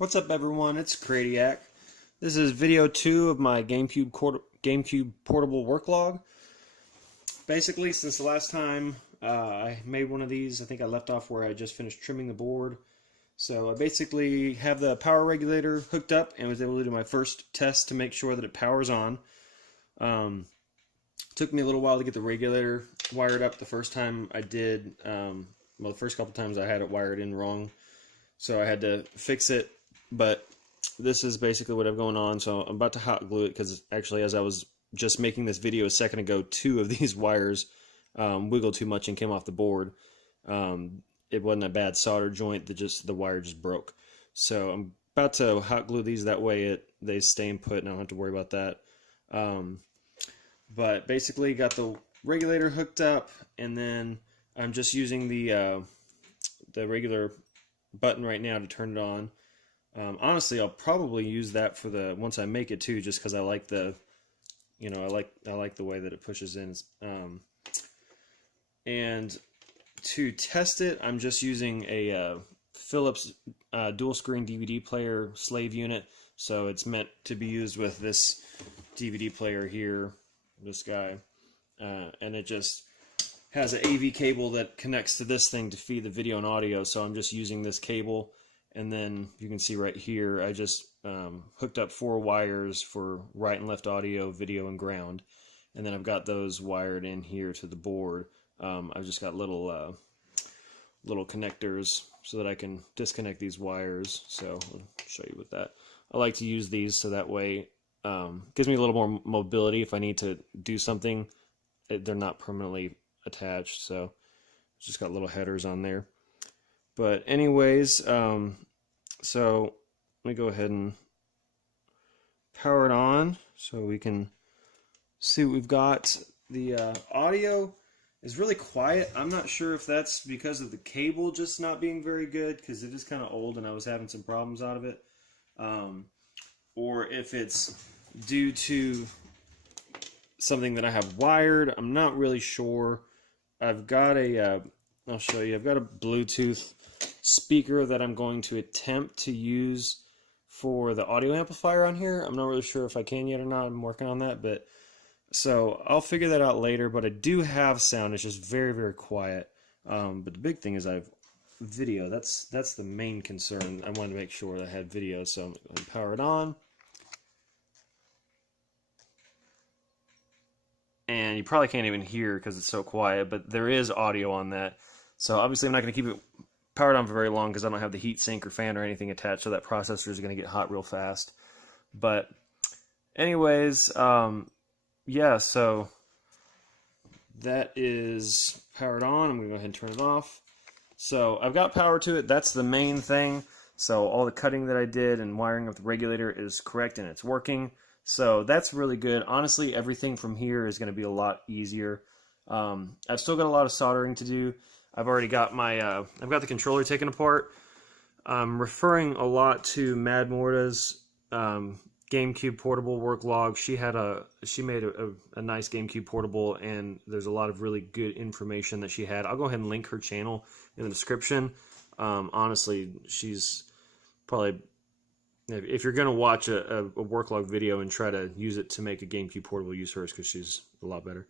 What's up, everyone? It's Cradiac. This is video 2 of my GameCube portable work log. Basically, since the last time I made one of these, I think I left off where I just finished trimming the board. So I basically have the power regulator hooked up and was able to do my first test to make sure that it powers on. Took me a little while to get the regulator wired up. The first time I did, well, the first couple times I had it wired in wrong, so I had to fix it. But this is basically what I've going on. So I'm about to hot glue it because actually, as I was just making this video a second ago, 2 of these wires wiggled too much and came off the board. It wasn't a bad solder joint, the wire just broke. So I'm about to hot glue these, that way they stay in put and I don't have to worry about that. But basically got the regulator hooked up, and then I'm just using the regular button right now to turn it on. Honestly, I'll probably use that for once I make it too, just because I like I like the way that it pushes in. And to test it, I'm just using a Philips dual screen DVD player slave unit. So it's meant to be used with this DVD player here, this guy, and it just has an AV cable that connects to this thing to feed the video and audio. So I'm just using this cable. And then you can see right here, I just hooked up 4 wires for right and left audio, video, and ground. And then I've got those wired in here to the board. I've just got little connectors so that I can disconnect these wires. So I'll show you with that. I like to use these so that way gives me a little more mobility if I need to do something. They're not permanently attached, so just got little headers on there. But anyways, so let me go ahead and power it on so we can see what we've got. The audio is really quiet. I'm not sure if that's because of the cable just not being very good, because it is kind of old and I was having some problems out of it, or if it's due to something that I have wired. I'm not really sure. I've got I'll show you. I've got a Bluetooth speaker that I'm going to attempt to use for the audio amplifier on here. I'm not really sure if I can yet or not. I'm working on that, but so I'll figure that out later. But I do have sound. It's just very, very quiet. But the big thing is I have video. That's the main concern. I wanted to make sure that I had video, so I'm going to power it on. And you probably can't even hear because it's so quiet, but there is audio on that. So obviously I'm not going to keep it powered on for very long because I don't have the heat sink or fan or anything attached, so that processor is going to get hot real fast. But anyways, yeah, so that is powered on. I'm going to go ahead and turn it off. So I've got power to it. That's the main thing. So all the cutting that I did and wiring of the regulator is correct and it's working. So that's really good. Honestly, everything from here is going to be a lot easier. I've still got a lot of soldering to do. I've already got I've got the controller taken apart. I'm referring a lot to Mad Morta's GameCube portable work log. She made a nice GameCube portable, and there's a lot of really good information that she had. I'll go ahead and link her channel in the description. Honestly, she's probably, if you're going to watch a work log video and try to use it to make a GameCube portable, use hers because she's a lot better.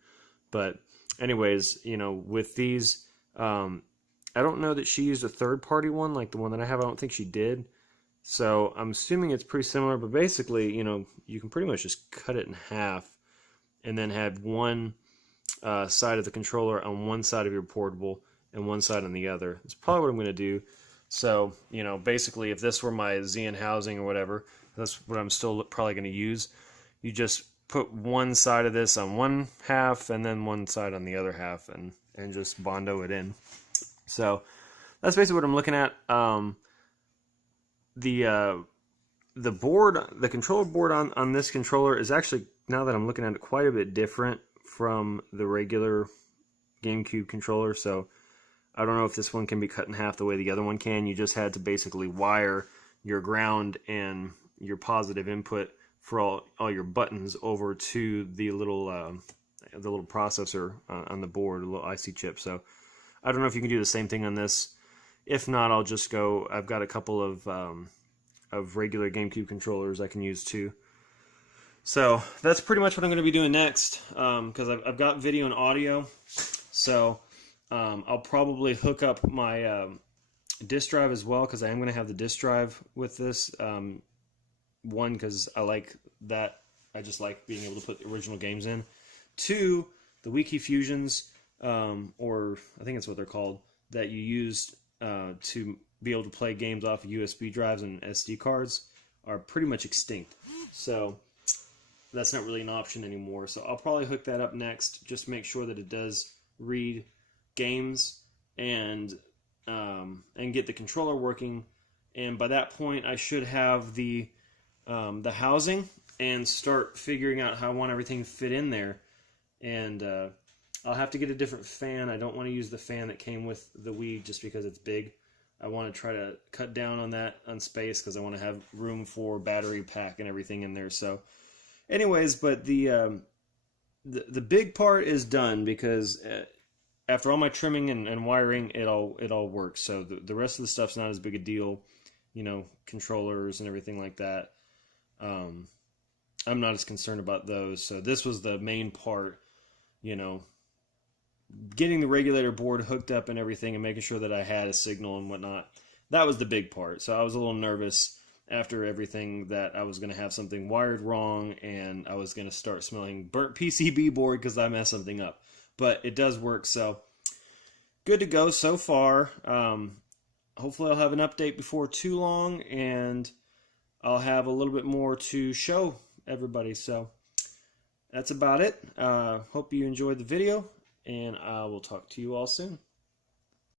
But anyways, with these, I don't know that she used a third-party one like the one that I have. I don't think she did. So I'm assuming it's pretty similar, but basically, you can pretty much just cut it in half and then have one side of the controller on one side of your portable and one side on the other. That's probably what I'm going to do. So, basically, if this were my Xeon housing or whatever, that's what I'm still probably going to use. You just put one side of this on one half and then one side on the other half and just Bondo it in. So that's basically what I'm looking at. The board, the controller board on this controller is actually, now that I'm looking at it, quite a bit different from the regular GameCube controller. So I don't know if this one can be cut in half the way the other one can. You just had to basically wire your ground and your positive input for all your buttons over to the little processor on the board, a little IC chip. So I don't know if you can do the same thing on this. If not, I'll just go, I've got a couple of of regular GameCube controllers I can use too. So that's pretty much what I'm going to be doing next, because I've got video and audio. So I'll probably hook up my disk drive as well, because I am going to have the disk drive with this. One, because I like that. I just like being able to put the original games in. Two, the Wii Fusions, or I think that's what they're called, that you used to be able to play games off of USB drives and SD cards, are pretty much extinct. So that's not really an option anymore. So I'll probably hook that up next, just to make sure that it does read games and get the controller working. And by that point, I should have the housing and start figuring out how I want everything to fit in there. And I'll have to get a different fan. I don't want to use the fan that came with the Wii just because it's big. I want to try to cut down on that on space, because I want to have room for battery pack and everything in there. So anyways, but the big part is done, because after all my trimming and wiring, it all works. So the rest of the stuff's not as big a deal, you know, controllers and everything like that. I'm not as concerned about those. So this was the main part, you know, getting the regulator board hooked up and everything, and making sure that I had a signal and whatnot. That was the big part. So I was a little nervous after everything that I was going to have something wired wrong, and I was going to start smelling burnt PCB board because I messed something up. But it does work, so good to go so far. Hopefully I'll have an update before too long, and I'll have a little bit more to show everybody. So that's about it. Hope you enjoyed the video, and I will talk to you all soon.